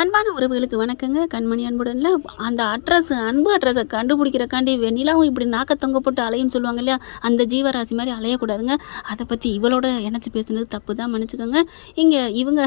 அன்பான உறவுகளுக்கு வணக்கங்க. கண்மணி அன்புடன்ல அந்த அன்பு அட்ரஸை கண்டுபிடிக்கிறக்காண்டி வெண்ணிலாவும் இப்படி நாக்க தொங்க போட்டு அலையும் சொல்லுவாங்க இல்லையா, அந்த ஜீவராசி மாதிரி அலையக்கூடாதுங்க. அதை பற்றி இவளோட இணைச்சி பேசுனது தப்பு தான், மன்னிச்சுக்கோங்க. இங்கே இவங்க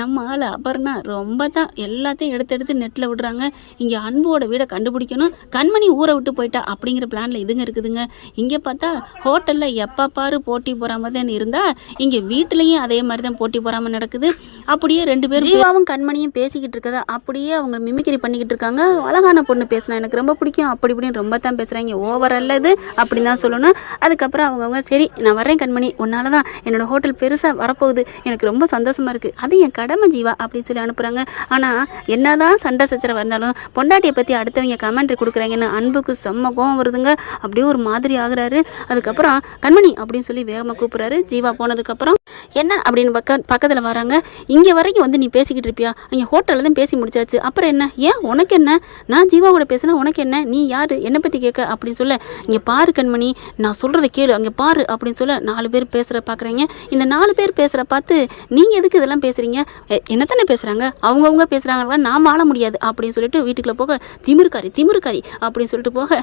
நம்ம ஆள் அபர்ணா ரொம்ப தான் எல்லாத்தையும் எடுத்து நெட்டில் விடுறாங்க. இங்கே அன்போட வீடை கண்டுபிடிக்கணும், கண்மணி ஊரை விட்டு போயிட்டா அப்படிங்கிற பிளானில் இதுங்க இருக்குதுங்க. இங்கே பார்த்தா ஹோட்டலில் எப்போ பாரு போட்டி போகாமல் தான் இருந்தால், இங்கே வீட்டிலையும் அதே மாதிரி தான் போட்டி போகாமல் நடக்குது. அப்படியே ரெண்டு பேரும் ஜீவாவும் கண்மணியும் பேசிக்கிட்டு இருக்கதா அப்படியே அவங்க மிமிக்ரி பண்ணிக்கிட்டு இருக்காங்க. அழகான பொண்ணு பேசினா எனக்கு ரொம்ப பிடிக்கும் அப்படி இப்படின்னு ரொம்ப தான் பேசுகிறாங்க. ஓவர் அல்ல இது அப்படின்னு தான் சொல்லணும். அதுக்கப்புறம் அவங்கவுங்க சரி நான் வரேன் கண்மணி, உன்னால தான் என்னோடய ஹோட்டல் பெருசாக வரப்போகுது, எனக்கு ரொம்ப சந்தோஷமாக இருக்குது, அது என் கடமை ஜீவா அப்படின்னு சொல்லி அனுப்புகிறாங்க. ஆனால் என்னதான் சண்டை சச்சரவு வந்தாலும் பொண்டாட்டியை பற்றி அடுத்தவங்க கமெண்ட்ரி கொடுக்குறாங்கன்னு அன்புக்கு செம்ம கோவம் வருதுங்க. அப்படியே ஒரு மாதிரி ஆகுறாரு. அதுக்கப்புறம் கண்மணி அப்படின்னு சொல்லி வேகமாக கூப்பிட்றாரு. ஜீவா போனதுக்கப்புறம் என்ன அப்படின்னு பக்கத்தில் வராங்க. இங்கே வரைக்கும் வந்து நீ பேசிக்கிட்டு இருப்பியா, இங்கே ஹோட்டலில் தான் பேசி முடிச்சாச்சு, அப்புறம் என்ன, ஏன் உனக்கு என்ன, நான் ஜீவா கூட பேசினா உனக்கு என்ன, நீ யார் என்னை பற்றி கேட்க அப்படின்னு சொல்ல, இங்கே பாரு கண்மணி நான் சொல்கிறத கேளு, அங்கே பாரு அப்படின்னு சொல்ல 4 பேர் பேசுகிற பார்க்குறீங்க. இந்த 4 பேர் பேசுகிற பார்த்து நீங்கள் எதுக்கு இதெல்லாம் பேசுகிறீங்க, என்னத்தானே பேசுகிறாங்க, அவங்கவுங்க பேசுகிறாங்களா, நான் வாழ முடியாது அப்படின்னு சொல்லிட்டு வீட்டுக்குள்ளே போக திமிருக்காரி அப்படின்னு சொல்லிட்டு போக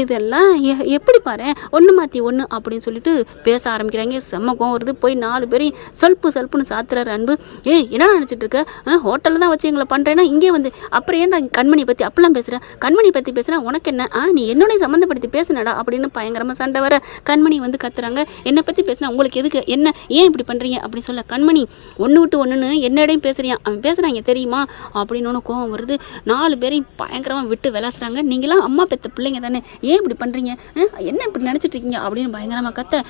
இதெல்லாம் எப்படி பாரு ஒன்று மாற்றி ஒன்று அப்படின்னு சொல்லிட்டு பேச ஆரம்பிக்கிறாங்க. செம்ம கோவம் வருது. போய் 4 பேரையும் சல்ப்புன்னு சாத்துறாரு அன்பு. என்ன நினச்சிட்டு இருக்க, ஹோட்டலில் தான் வச்சு எங்களை பண்ணுறேன்னா இங்கே வந்து அப்புறம் ஏன் நான் கண்மணி பற்றி அப்படிலாம் பேசுகிறேன், கண்மணி பற்றி பேசுகிறேன் உனக்கு என்ன, நீ என்னோட சம்மந்தப்படுத்தி பேசுனடா அப்படின்னு பயங்கரமாக சண்டை வர கண்மணி வந்து கத்துறாங்க. என்னை பற்றி பேசினா உங்களுக்கு எதுக்கு, என்ன ஏன் இப்படி பண்ணுறீங்க அப்படின்னு சொல்ல, கண்மணி ஒன்று விட்டு ஒன்றுன்னு என்னடையும் பேசுறியான், அவன் பேசுகிறாங்க தெரியுமா அப்படின்னு ஒன்று கோவம் வருது. 4 பேரையும் பயங்கரமாக விட்டு விளாசுறாங்க. நீங்களாம் அம்மா பெற்ற பிள்ளைங்க தானே, ஏன் இப்படி பண்ணுறீங்க, என்ன இப்படி நினச்சிட்டு இருக்கீங்க அப்படின்னு பயங்கரமாக கத்த,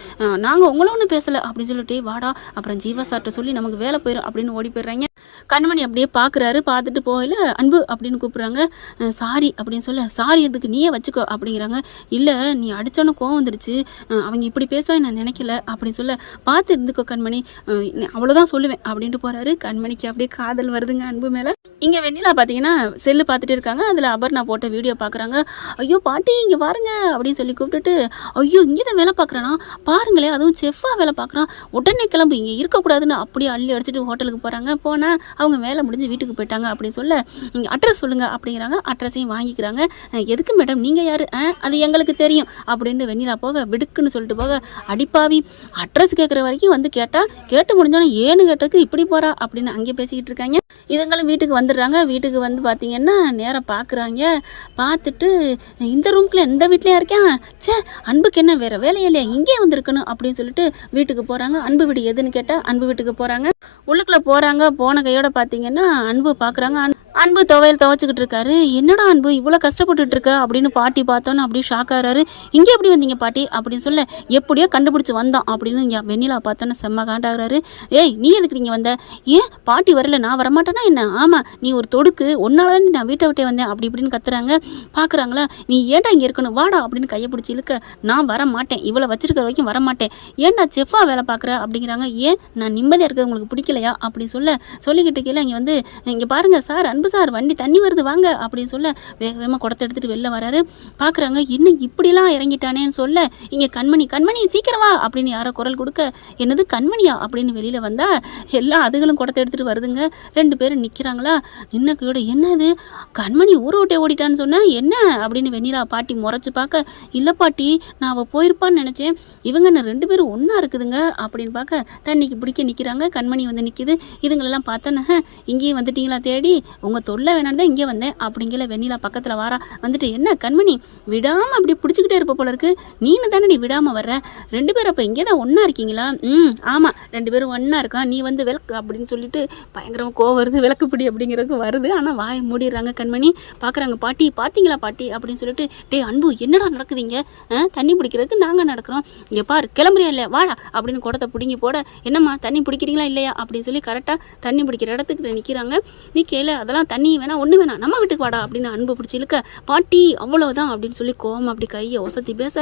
நாங்கள் உங்கள ஒன்றும் பேசலை அப்படின்னு சொல்லிட்டு வாடா அப்புறம் ஜீவா சார்ட்ட சொல்லி நமக்கு வேலை போயிடும் அப்படின்னு ஓடி போயிடுறாங்க. கண்மணி அப்படியே பார்க்குறாரு. பார்த்துட்டு போகல அன்பு அப்படின்னு கூப்பிட்றாங்க. சாரி அப்படின்னு சொல்ல, சாரி எதுக்கு நீயே வச்சுக்கோ அப்படிங்கிறாங்க. இல்லை நீ அடித்தோன்னு கோவம் வந்துடுச்சு, அவங்க இப்படி பேசுவாங்க நான் நினைக்கல அப்படின்னு சொல்ல, பார்த்து இருந்துக்கோ கண்மணி அவ்வளோதான் சொல்லுவேன் அப்படின்ட்டு போகிறாரு. கண்மணிக்கு அப்படியே காதல் வருதுங்க அன்பு மேலே. இங்கே வெண்ணிலா பார்த்தீங்கன்னா செல்லு பார்த்துட்டு இருக்காங்க. அதில் அபர்ணா போட்ட வீடியோ பார்க்குறாங்க. ஐயோ பாட்டி இங்கே பாருங்க அப்படின்னு சொல்லி கூப்பிட்டுட்டு, ஐயோ இங்கே தான் வேலை பார்க்குறானா பாருங்களேன், அதுவும் செஃப்பாக வேலை பார்க்குறான், உடனே கிளம்பு இங்கே இருக்கக்கூடாதுன்னு அப்படியே அள்ளி அடிச்சுட்டு ஹோட்டலுக்கு போகிறாங்க. போனால் அவங்க வேலை முடிஞ்சு வீட்டுக்கு போயிட்டாங்க அப்படின்னு சொல்ல, அட்ரஸ் சொல்லுங்கள் அப்படிங்கிறாங்க. அட்ரஸையும் வாங்கிக்கிறாங்க. எதுக்கு மேடம் நீங்கள் யார், அது எங்களுக்கு தெரியும் அப்படின்னு வெண்ணிலா போக விடுக்குன்னு சொல்லிட்டு போக, அடிப்பாவி அட்ரஸ் கேட்குற வரைக்கும் வந்து கேட்டு முடிஞ்சோன்னே ஏன்னு கேட்டதுக்கு இப்படி போகிறா அப்படின்னு அங்கே பேசிக்கிட்டு இருக்காங்க. இவங்களும் வீட்டுக்கு வந்துடுறாங்க. வீட்டுக்கு வந்து பார்த்தீங்கன்னா நேராக பார்க்குறாங்க. பார்த்துட்டு இந்த ரூம்குள்ளே இந்த வீட்லேயா இருக்கேன், சே அன்புக்கு என்ன வேறு வேலையே இல்லையா, இங்கே வந்திருக்கணும் அப்படின்னு சொல்லிட்டு வீட்டுக்கு போகிறாங்க. அன்பு வீடு எதுன்னு கேட்டால் அன்பு வீட்டுக்கு போகிறாங்க. உள்ளுக்குள்ளே போகிறாங்க. போன கையோட பார்த்தீங்கன்னா அன்பு பார்க்குறாங்க. அன்பு துவையல் துவைச்சிக்கிட்டு இருக்காரு. என்னடா அன்பு இவ்வளோ கஷ்டப்பட்டுட்டு இருக்க அப்படின்னு பாட்டி பார்த்தோன்னு அப்படியே ஷாக் ஆகிறாரு. இங்கே எப்படி வந்தீங்க பாட்டி அப்படின்னு சொல்ல, எப்படியோ கண்டுபிடிச்சி வந்தோம் அப்படின்னு இங்கே வெண்ணிலா பார்த்தோன்னு செம்ம காண்டாகிறாரு. ஏய் நீ எதுக்கு நீங்கள் வந்த, ஏன் பாட்டி வரல நான் வரமாட்டேன்னா என்ன, ஆமாம் நீ ஒரு தொடுக்கு ஒன்னால தான் நான் வீட்டை விட்டே வந்தேன் அப்படி இப்படின்னு கத்துறாங்க. பார்க்குறாங்களா, நீ ஏன்டா இங்கே இருக்கணும் வாடா அப்படின்னு கையை பிடிச்சி இழுக்க, நான் வர மாட்டேன், இவ்வளோ வச்சிருக்கிற வரைக்கும் வரமாட்டேன், ஏன்டா செஃப்பாக வேலை பார்க்குற அப்படிங்கிறாங்க. ஏன் நான் நிம்மதியாக இருக்கிறது உங்களுக்கு பிடிக்கலையா அப்படின்னு சொல்லிக்கிட்டு கீழே இங்கே வந்து, இங்கே பாருங்கள் சார் அன்பு சார் வண்டி தண்ணி வருது வாங்க அப்படின்னு சொல்ல, வேகமாக குடத்தை எடுத்துகிட்டு வெளில வராரு. பார்க்குறாங்க என்ன இப்படிலாம் இறங்கிட்டானேன்னு சொல்ல, இங்கே கண்மணி சீக்கிரம் வா அப்படின்னு யாரோ குரல் கொடுக்க, என்னது கண்மணியா அப்படின்னு வெளியில் வந்தால் எல்லா அதுகளும் குடத்தை எடுத்துகிட்டு வருதுங்க. 2 பேரும் நிற்கிறாங்களா, நின்ன கையோட என்னது கண்மணி ஊரை விட்டே ஓடிட்டான்னு சொன்னேன் என்ன அப்படின்னு வெண்ணிலா பாட்டி முறைச்சி பார்க்க, இல்லை பாட்டி நான் அவள் போயிருப்பான்னு நினச்சேன், இவங்க நான் 2 பேரும் ஒன்றா இருக்குதுங்க அப்படின்னு பார்க்க தண்ணிக்கு பிடிக்க நிற்கிறாங்க. கண்மணி வந்து நிற்கிது. இதுங்களெல்லாம் பார்த்தோன்னே இங்கேயும் வந்துட்டீங்களா தேடி, உங்கள் தொல்லை வேணான்னு தான் இங்கே வந்தேன் அப்படிங்கிற வெண்ணிலா பக்கத்தில் வாரா. வந்துட்டு என்ன கண்மணி விடாமல் அப்படி பிடிச்சிக்கிட்டே இருப்ப போல இருக்கு, நீனு தானே நீ விடாமல் வர்ற, 2 பேரும் அப்போ இங்கே தான் ஒன்றா இருக்கீங்களா, ஆமாம் 2 பேரும் ஒன்றா இருக்கான், நீ வந்து விளக்கு அப்படின்னு சொல்லிட்டு பயங்கரமாக கோவம் வருது. விளக்குப்பிடி அப்படிங்கிறதுக்கு வருது. ஆனால் வாயை மூடிடுறாங்க. கண்மணி பார்க்குறாங்க. பாட்டி பார்த்தீங்களா பாட்டி அப்படின்னு சொல்லிட்டு, டே அன்பு என்னடா நடக்குதுங்க, தண்ணி பிடிக்கிறதுக்கு நாங்கள் நடக்கிறோம், இங்கே பாரு கிளம்புறியா இல்லையா வாடா அப்படின்னு குடத்தை பிடிங்கி போட, என்னம்மா தண்ணி பிடிக்கிறீங்களா இல்லையா அப்படின்னு சொல்லி கரெக்டாக தண்ணி பிடிக்கிற இடத்துக்கு நிற்கிறாங்க. நிற்கல அதெல்லாம் தண்ணி வேணாம் ஒன்று வேணாம் நம்ம வீட்டுக்கு வாடா அப்படின்னு அன்பு பிடிச்சி இழுக்க, பாட்டி அவ்வளோதான் அப்படின்னு சொல்லி கோவம் அப்படி கையை ஒசத்தி பேச,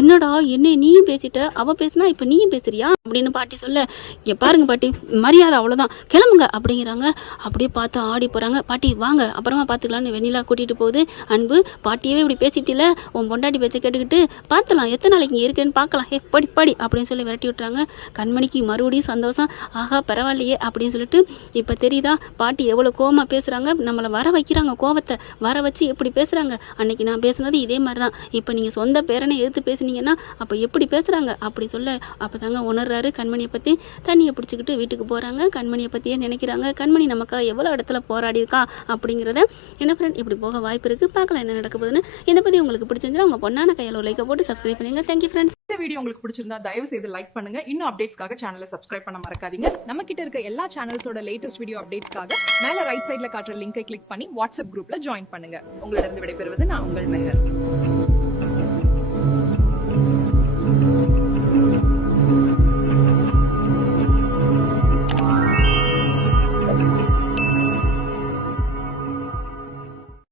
என்னடா என்ன நீயும் பேசிட்ட, அவள் பேசினா இப்போ நீயும் பேசுறியா அப்படின்னு பாட்டி சொல்ல, இங்கே பாருங்க பாட்டி மரியாதை அவ்வளோதான் கிளம்புங்க அப்படிங்கிறாங்க. அப்படியே பார்த்து ஆடி போகிறாங்க. பாட்டி வாங்க அப்புறமா பார்த்துக்கலான்னு வெண்ணிலா கூட்டிகிட்டு போகுது. அன்பு பாட்டியவே இப்படி பேசிட்டில, உன் பொண்டாட்டி பேச்சை கேட்டுக்கிட்டு பார்த்துலாம் எத்தனை நாளைக்கு இங்கே இருக்கேன்னு பார்க்கலாம், படி அப்படின்னு சொல்லி விரட்டி விட்டுறாங்க. கண்மணிக்கு மறுபடியும் சந்தோஷம். ஆகா பரவாயில்லையே அப்படின்னு சொல்லிட்டு, இப்போ தெரியுதா பாட்டி எவ்வளோ கோவமாக பேச பேசுகிறாங்க, நம்மளை வர வைக்கிறாங்க, கோவத்தை வர வச்சு எப்படி பேசுகிறாங்க. அன்னைக்கு நான் பேசுனது இதே மாதிரி தான், இப்போ நீங்கள் சொந்த பேரனை எதிர்த்து பேசுனீங்கன்னா அப்போ எப்படி பேசுகிறாங்க அப்படி சொல்ல அப்போ தாங்க உணர்றாரு கண்மணியை பற்றி. தண்ணியை பிடிச்சிக்கிட்டு வீட்டுக்கு போகிறாங்க. கண்மணியை பற்றியே நினைக்கிறாங்க. கண்மணி நமக்காக எவ்வளோ இடத்துல போராடி இருக்கா அப்படிங்கிறத என்ன ஃப்ரெண்ட் இப்படி போக வாய்ப்பு இருக்குது. பார்க்கலாம் என்ன நடக்க போகுதுன்னு. இதை பற்றி உங்களுக்கு பிடிச்சிருந்துச்சுன்னா உங்கள் பொண்ணான கையில் ஒரு லைக்கை போட்டு சப்ஸ்கிரைப் பண்ணுங்க. Thank you friends. இந்த வீடியோ உங்களுக்கு பிடிச்சிருந்தா தயவு செய்து லைக் பண்ணுங்க. இன்னும் அப்டேட்ஸ்க்காக சேனலை சப்ஸ்கிரைப் பண்ண மறக்காதீங்க. நம்ம கிட்ட இருக்க எல்லா சேனல்ஸோட லேட்டஸ்ட் வீடியோ அப்டேட்ஸ்க்காக மேல ரைட் சைடுல காட்டுற லிங்கை கிளிக் பண்ணி வாட்ஸ்அப் குரூப்ல ஜாயின் பண்ணுங்க. உங்களிடம் விடைபெறுவது நான் உங்கள் மெஹர்.